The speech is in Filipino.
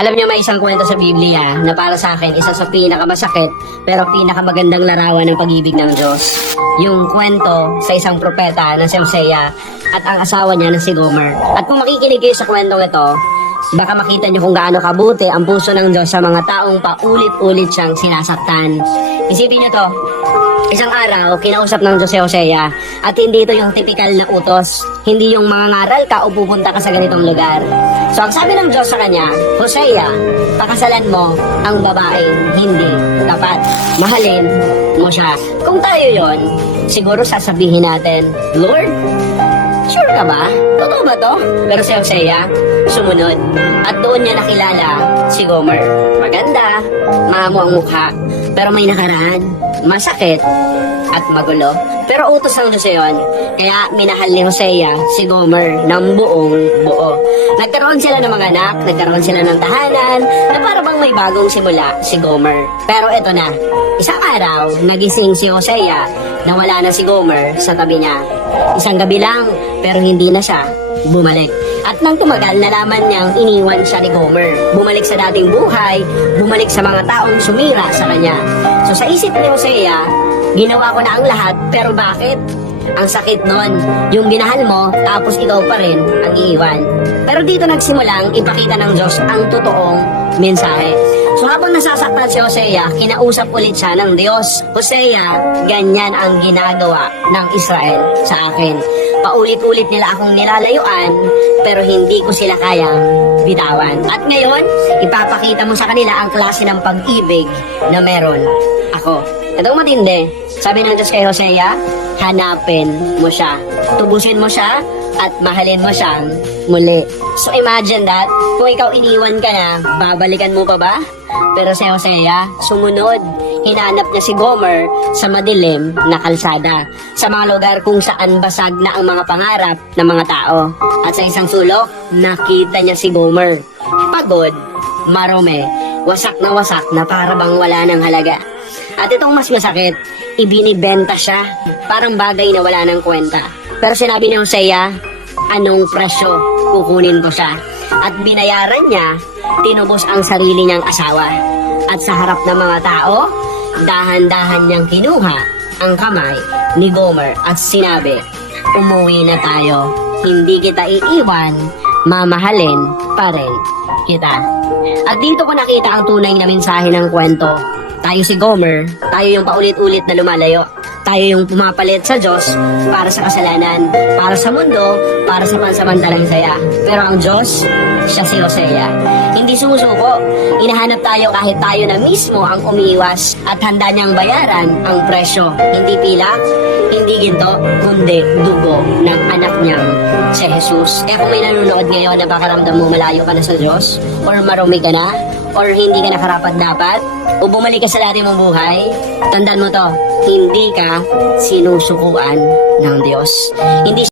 Alam niyo may isang kwento sa Biblia na para sa akin isa sa pinakamasakit pero pinakamagandang larawan ng pag-ibig ng Diyos. Yung kwento sa isang propeta na si Hosea at ang asawa niya na si Gomer. At kung makikinig kayo sa kwentong ito, baka makita niyo kung gaano kabuti ang puso ng Diyos sa mga taong paulit-ulit siyang sinasaktan. Isipin niyo to, Isang araw, kinausap ng si Hosea at hindi ito yung typical na utos. Hindi yung mga ngaral ka o pupunta ka sa ganitong lugar. So ang sabi ng Diyos sa kanya, Hosea, pakasalan mo ang babaeng hindi dapat. Mahalin mo siya. Kung tayo yon, siguro sasabihin natin, Lord, Sure ka ba? Totoo ba to? Pero si Hosea, sumunod. At doon niya nakilala si Gomer. Maganda, maamo ang mukha, pero may nakaraan, masakit, at magulo. Pero utos ng Diyos yun. Kaya minahal ni Hosea si Gomer ng buong buo. Nagkaroon sila ng mga anak, nagkaroon sila ng tahanan, na para bang may bagong simula si Gomer. Pero eto na, isang araw, nagising si Hosea na wala na si Gomer sa tabi niya. Isang gabi lang, pero hindi na siya bumalik. At nang tumagal, nalaman niyang iniwan siya ni Gomer. Bumalik sa dating buhay, bumalik sa mga taong sumira sa kanya. So sa isip ni Hosea, ginawa ko na ang lahat, pero bakit? Ang sakit nun, yung binahal mo, tapos ikaw pa rin ang iiwan. Pero dito nagsimulang ipakita ng Diyos ang totoong mensahe. So habang nasasaktan si Hosea, kinausap ulit siya ng Diyos. Hosea, ganyan ang ginagawa ng Israel sa akin. Paulit-ulit nila akong nilalayuan, pero hindi ko sila kayang bitawan. At ngayon, ipapakita mo sa kanila ang klase ng pag-ibig na meron ako. Itong matindi, sabi ng Diyos kay Hosea, hanapin mo siya. Tubusin mo siya at mahalin mo siyang muli. So imagine that, kung ikaw iniwan ka na, babalikan mo pa ba? Pero si Hosea, sumunod. Hinanap niya si Gomer sa madilim na kalsada. Sa mga lugar kung saan basag na ang mga pangarap ng mga tao. At sa isang sulok, nakita niya si Gomer. Pagod, marome, wasak na wasak na para bang wala ng halaga. At itong mas masakit, ibinibenta siya. Parang bagay na wala ng kwenta. Pero sinabi ni Hosea, anong presyo kukunin ko siya. At binayaran niya, tinubos ang sarili niyang asawa. At sa harap ng mga tao, dahan-dahan niyang kinuha ang kamay ni Gomer at sinabi, umuwi na tayo, hindi kita iiwan, mamahalin pa rin kita. At dito ko nakita ang tunay na mensahe ng kwento. Tayo si Gomer, tayo yung paulit-ulit na lumalayo. Tayo yung pumapalit sa Diyos para sa kasalanan, para sa mundo, para sa pansamantalang saya. Pero ang Diyos, siya si Hosea. Hindi sumusuko. Inahanap tayo kahit tayo na mismo ang umiiwas at handa niyang bayaran ang presyo. Hindi pilak, hindi ginto, kundi dugo ng anak niyang si Jesus. Kaya kung may nanonood ngayon na baka ramdam mo malayo ka na sa Diyos, or marumi ka na, or hindi ka nakarapat dapat, o bumalik ka sa dati mong buhay, tandaan mo to, hindi ka sinusukuan ng Diyos. Hindi